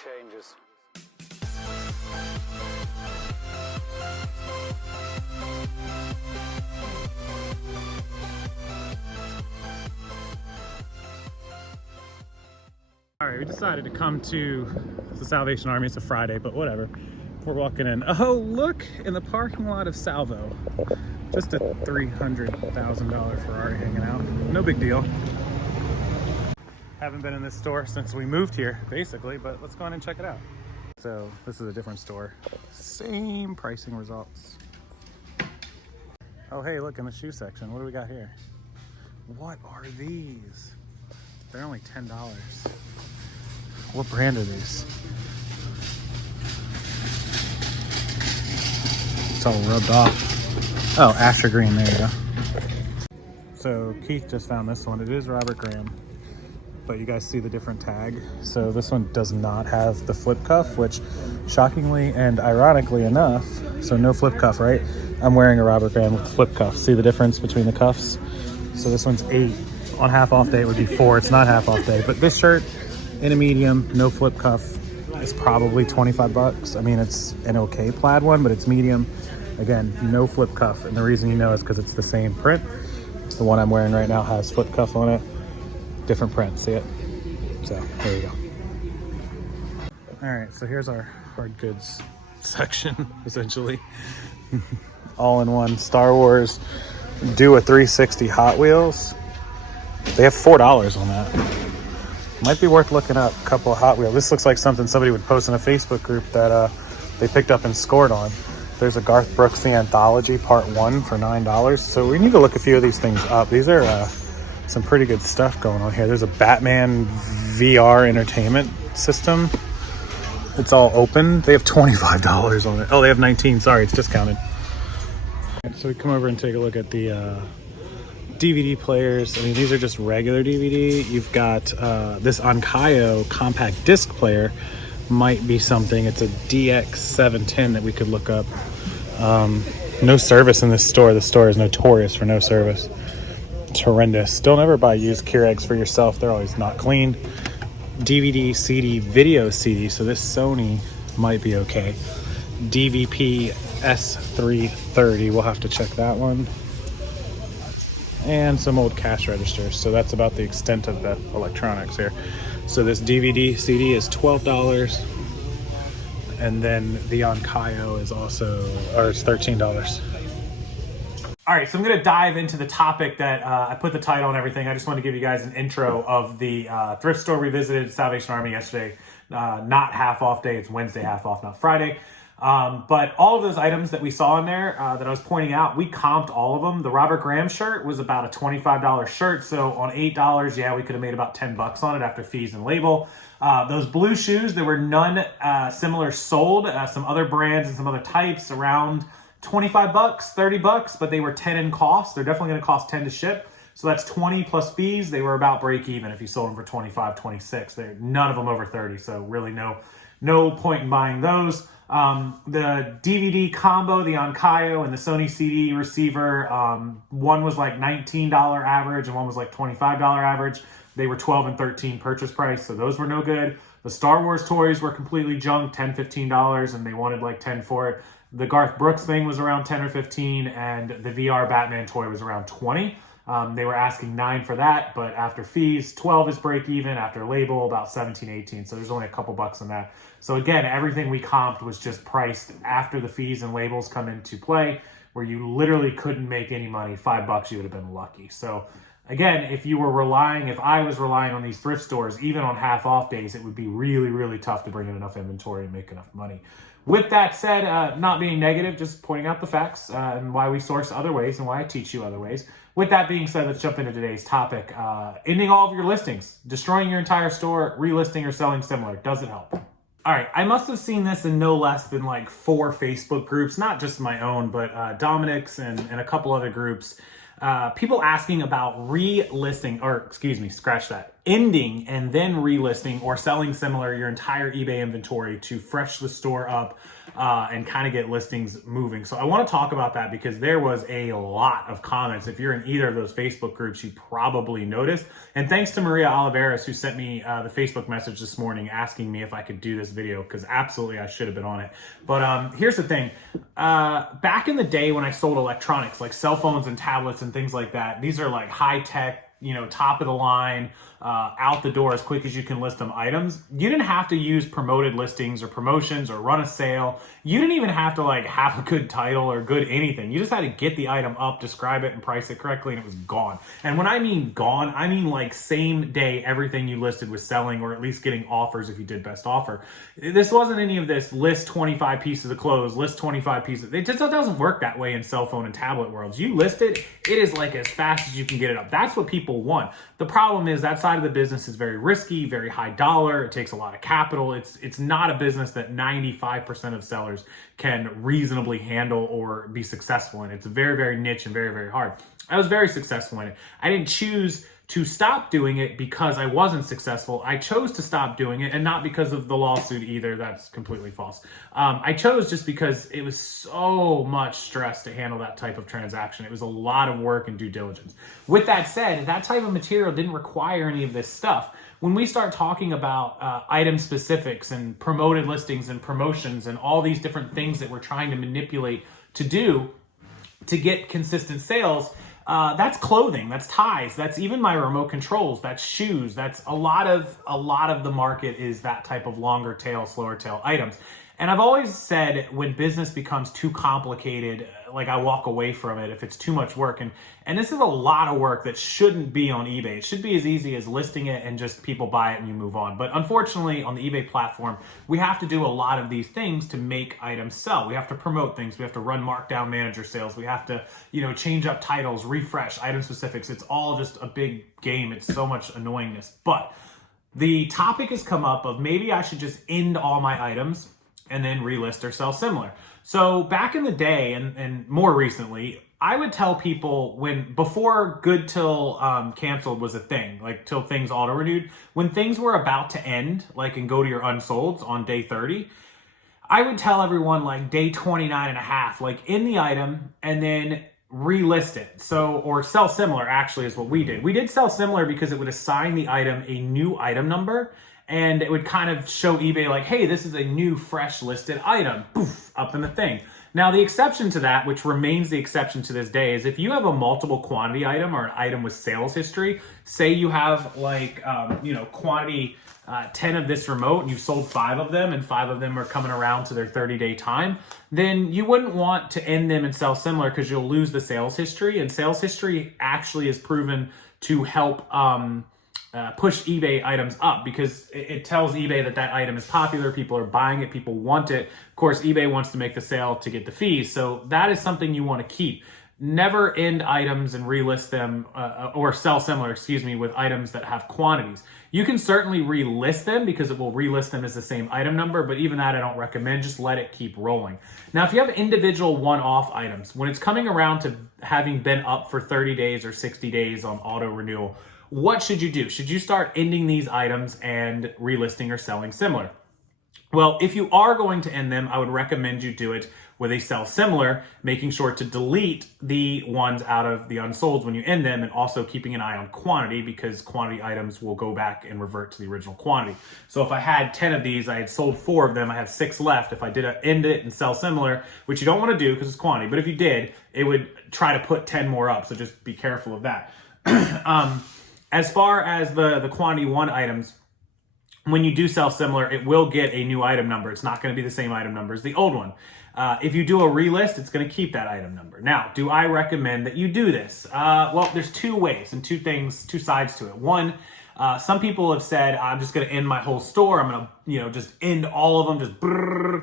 changes. All right, we decided to come to the Salvation Army. It's a Friday, but whatever. We're walking in. Oh, look, in the parking lot of Salvo. Just a $300,000 Ferrari hanging out. No big deal. Haven't been in this store since we moved here, basically, but let's go in and check it out. So this is a different store. Same pricing results. Oh, hey, look, in the shoe section, what do we got here? What are these? They're only $10. What brand are these? It's all rubbed off. Oh, Asher Green, there you go. So Keith just found this one. It is Robert Graham, but you guys see the different tag. So this one does not have the flip cuff, which shockingly and ironically enough, so no flip cuff, right? I'm wearing a Robert Graham with flip cuff. See the difference between the cuffs? So this one's 8. On half off day it would be 4. It's not half off day, but this shirt in a medium, no flip cuff, is probably 25 bucks. I mean, it's an okay plaid one, but it's medium. Again, no flip cuff, and the reason you know is because it's the same print. The one I'm wearing right now has flip cuff on it. Different print, see it? So there you go. All right, so here's our hard goods section, essentially. All in one. Star Wars Do a 360 Hot Wheels. They have $4 on that. Might be worth looking up a couple of Hot Wheels. This looks like something somebody would post in a Facebook group that they picked up and scored on. There's a Garth Brooks The Anthology Part 1 for $9. So we need to look a few of these things up. These are some pretty good stuff going on here. There's a Batman VR entertainment system. It's all open. They have $25 on it. Oh, they have 19. Sorry, it's discounted. So we come over and take a look at the DVD players. I mean, these are just regular DVD. You've got this Onkayo compact disc player. Might be something. It's a DX710 that we could look up. No service in this store. The store is notorious for no service. It's horrendous. Don't ever buy used Keurigs for yourself. They're always not clean. DVD, CD, video CD. So this Sony might be okay. DVP S330. We'll have to check that one. And some old cash registers. So that's about the extent of the electronics here. So this DVD CD is $12, and then the Onkayo is also, or it's $13. All right, so I'm gonna dive into the topic that I put the title and everything. I just want to give you guys an intro of the thrift store we visited, Salvation Army, yesterday. Not half off day, it's Wednesday half off, not Friday. But all of those items that we saw in there that I was pointing out, we comped all of them. The Robert Graham shirt was about a $25 shirt. So on $8, yeah, we could have made about 10 bucks on it after fees and label. Those blue shoes, there were none similar sold. Some other brands and some other types around 25 bucks, 30 bucks, but they were 10 in cost. They're definitely going to cost 10 to ship. So that's 20 plus fees. They were about break even if you sold them for 25, 26. They're none of them over 30. So really no point in buying those. The DVD combo, the Onkayo and the Sony CD receiver, one was like $19 average and one was like $25 average. They were 12 and 13 purchase price, so those were no good. The Star Wars toys were completely junk, $10, $15, and they wanted like 10 for it. The Garth Brooks thing was around 10 or 15, and the VR Batman toy was around 20. They were asking 9 for that, but after fees, 12 is break even. After label, about 17, 18. So there's only a couple bucks on that. So again, everything we comped was just priced after the fees and labels come into play, where you literally couldn't make any money. $5, you would have been lucky. So again, if I was relying on these thrift stores, even on half off days, it would be really, really tough to bring in enough inventory and make enough money. With that said, not being negative, just pointing out the facts and why we source other ways and why I teach you other ways. With that being said, let's jump into today's topic. Ending all of your listings, destroying your entire store, relisting or selling similar. Does it help? All right, I must have seen this in no less than like 4 Facebook groups, not just my own, but Dominic's and a couple other groups. People asking about ending and then relisting or selling similar your entire eBay inventory to fresh the store up and kind of get listings moving. So I want to talk about that because there was a lot of comments. If you're in either of those Facebook groups, you probably noticed. And thanks to Maria Oliveras, who sent me the Facebook message this morning asking me if I could do this video, because absolutely I should have been on it. But here's the thing. Back in the day when I sold electronics, like cell phones and tablets and things like that, these are like high tech, you know, top of the line, out the door as quick as you can list them items. You didn't have to use promoted listings or promotions or run a sale. You didn't even have to like have a good title or good anything. You just had to get the item up, describe it, and price it correctly, and it was gone. And when I mean gone, I mean like same day everything you listed was selling, or at least getting offers if you did best offer. This wasn't any of this list 25 pieces of clothes, list 25 pieces. It just doesn't work that way in cell phone and tablet worlds. You list it, it is like as fast as you can get it up. That's what people want. The problem is that side of the business is very risky, very high dollar. It takes a lot of capital. It's not a business that 95% of sellers can reasonably handle or be successful in. It's very, very niche and very, very hard. I was very successful in it. I didn't choose to stop doing it because I wasn't successful. I chose to stop doing it, and not because of the lawsuit either. That's completely false. I chose just because it was so much stress to handle that type of transaction. It was a lot of work and due diligence. With that said, that type of material didn't require any of this stuff. When we start talking about item specifics and promoted listings and promotions and all these different things that we're trying to manipulate to do to get consistent sales, that's clothing, that's ties, that's even my remote controls, that's shoes. That's a lot of the market is that type of longer tail, slower tail items. And I've always said when business becomes too complicated, like I walk away from it if it's too much work. And this is a lot of work that shouldn't be on eBay. It should be as easy as listing it and just people buy it and you move on. But unfortunately, on the eBay platform, we have to do a lot of these things to make items sell. We have to promote things. We have to run markdown manager sales. We have to, you know, change up titles, refresh item specifics. It's all just a big game. It's so much annoyingness. But the topic has come up of maybe I should just end all my items and then relist or sell similar. So back in the day and more recently, I would tell people before good till canceled was a thing, like till things auto renewed, when things were about to end, like and go to your unsolds on day 30, I would tell everyone like day 29 and a half, like in the item and then relist it. So, or sell similar actually is what we did. We did sell similar because it would assign the item a new item number. And it would kind of show eBay like, hey, this is a new, fresh listed item. Poof, up in the thing. Now, the exception to that, which remains the exception to this day, is if you have a multiple quantity item or an item with sales history, say you have like, quantity 10 of this remote and you've sold 5 of them and 5 of them are coming around to their 30-day time, then you wouldn't want to end them and sell similar because you'll lose the sales history. And sales history actually is proven to help push eBay items up because it tells eBay that that item is popular, people are buying it, people want it. Of course, eBay wants to make the sale to get the fees, so that is something you want to keep. Never end items and relist them or sell similar, with items that have quantities. You can certainly relist them because it will relist them as the same item number, but even that I don't recommend. Just let it keep rolling. Now, if you have individual one-off items, when it's coming around to having been up for 30 days or 60 days on auto renewal, what should you do? Should you start ending these items and relisting or selling similar? Well, if you are going to end them, I would recommend you do it with a sell similar, making sure to delete the ones out of the unsolds when you end them, and also keeping an eye on quantity because quantity items will go back and revert to the original quantity. So if I had 10 of these, I had sold 4 of them, I have 6 left. If I did end it and sell similar, which you don't want to do because it's quantity, but if you did, it would try to put 10 more up. So just be careful of that. As far as the quantity 1 items, when you do sell similar, it will get a new item number. It's not going to be the same item number as the old one. If you do a relist, it's going to keep that item number. Now, do I recommend that you do this? Well, there's 2 ways and 2 sides to it. One, some people have said, I'm just going to end my whole store. I'm going to, just end all of them, just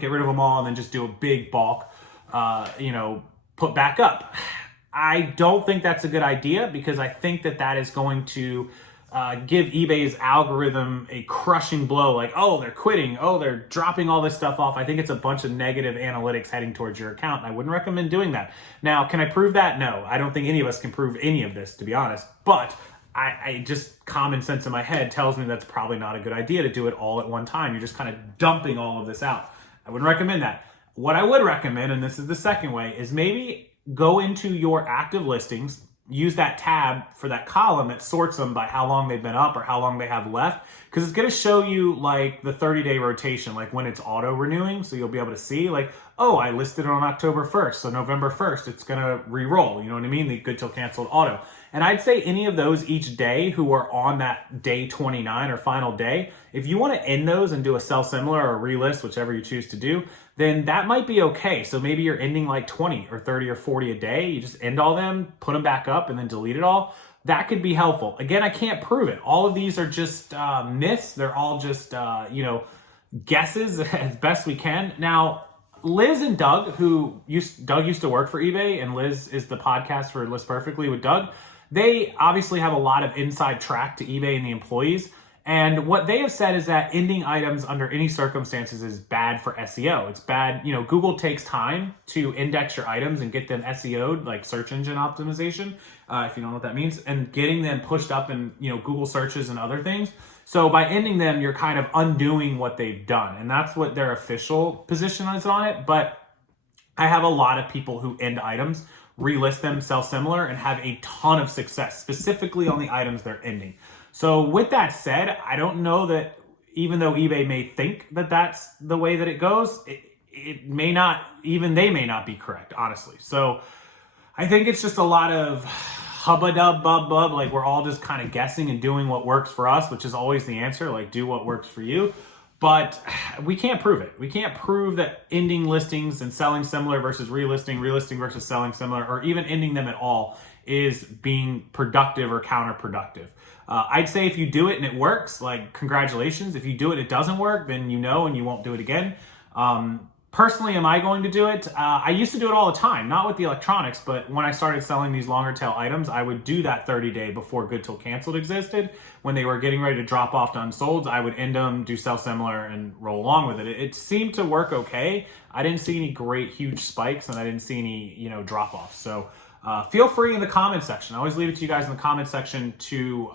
get rid of them all, and then just do a big bulk, put back up. I don't think that's a good idea because I think that is going to give eBay's algorithm a crushing blow. Like, oh, they're quitting. Oh, they're dropping all this stuff off. I think it's a bunch of negative analytics heading towards your account. And I wouldn't recommend doing that. Now, can I prove that? No, I don't think any of us can prove any of this, to be honest. But I just common sense in my head tells me that's probably not a good idea to do it all at one time. You're just kind of dumping all of this out. I wouldn't recommend that. What I would recommend, and this is the second way, is maybe go into your active listings, use that tab for that column that sorts them by how long they've been up or how long they have left, because it's going to show you like the 30-day rotation, like when it's auto renewing. So you'll be able to see like, oh, I listed it on October 1st, so November 1st it's going to re-roll, you know what I mean, the good till canceled auto. And I'd say any of those each day who are on that day 29 or final day, if you want to end those and do a sell similar or relist, whichever you choose to do, then that might be okay. So maybe you're ending like 20 or 30 or 40 a day. You just end all them, put them back up, and then delete it all. That could be helpful. Again, I can't prove it. All of these are just myths. They're all just, guesses as best we can. Now, Liz and Doug, Doug used to work for eBay, and Liz is the podcast for List Perfectly with Doug. They obviously have a lot of inside track to eBay and the employees. And what they have said is that ending items under any circumstances is bad for SEO. It's bad. Google takes time to index your items and get them SEO'd, like search engine optimization, if you don't know what that means, and getting them pushed up in, Google searches and other things. So by ending them, you're kind of undoing what they've done. And that's what their official position is on it. But I have a lot of people who end items, relist them, sell similar, and have a ton of success, specifically on the items they're ending. So with that said, I don't know that even though eBay may think that that's the way that it goes, it may not, even they may not be correct, honestly. So I think it's just a lot of hubba-dub-bub-bub, like we're all just kind of guessing and doing what works for us, which is always the answer, like do what works for you. But we can't prove it. We can't prove that ending listings and selling similar versus relisting versus selling similar, or even ending them at all is being productive or counterproductive. I'd say if you do it and it works, like congratulations. If you do it, it doesn't work, then you know and you won't do it again. Personally, am I going to do it? I used to do it all the time, not with the electronics, but when I started selling these longer tail items, I would do that 30-day before good till canceled existed. When they were getting ready to drop off to unsolds, I would end them, do sell similar, and roll along with it. It seemed to work okay. I didn't see any great huge spikes, and I didn't see any drop offs. So feel free in the comment section. I always leave it to you guys in the comment section to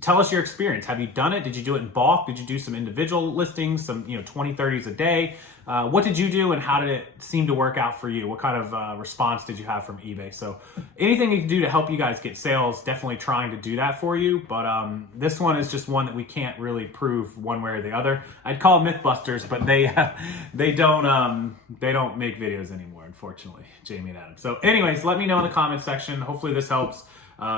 tell us your experience. Have you done it? Did you do it in bulk? Did you do some individual listings, some 20, 30s a day? What did you do and how did it seem to work out for you? What kind of response did you have from eBay? So anything you can do to help you guys get sales, definitely trying to do that for you. But this one is just one that we can't really prove one way or the other. I'd call them Mythbusters, but they don't make videos anymore, unfortunately, Jamie and Adam. So anyways, let me know in the comment section. Hopefully this helps.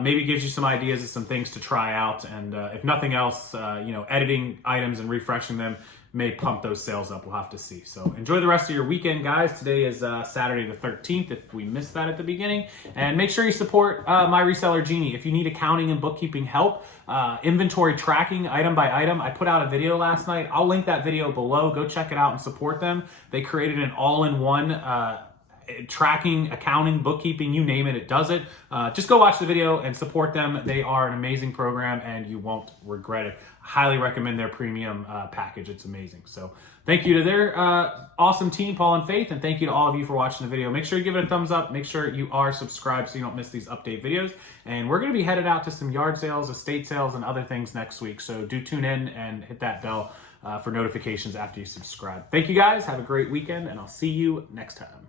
Maybe gives you some ideas of some things to try out. And if nothing else, editing items and refreshing them may pump those sales up. We'll have to see. So enjoy the rest of your weekend, guys. Today is Saturday the 13th, if we missed that at the beginning. And make sure you support my reseller, Genie. If you need accounting and bookkeeping help, inventory tracking item by item, I put out a video last night. I'll link that video below. Go check it out and support them. They created an all-in-one tracking, accounting, bookkeeping, you name it, it does it. Just go watch the video and support them. They are an amazing program and you won't regret it. I highly recommend their premium package. It's amazing. So thank you to their awesome team, Paul and Faith, and thank you to all of you for watching the video. Make sure you give it a thumbs up. Make sure you are subscribed so you don't miss these update videos. And we're going to be headed out to some yard sales, estate sales, and other things next week. So do tune in and hit that bell for notifications after you subscribe. Thank you guys. Have a great weekend, and I'll see you next time.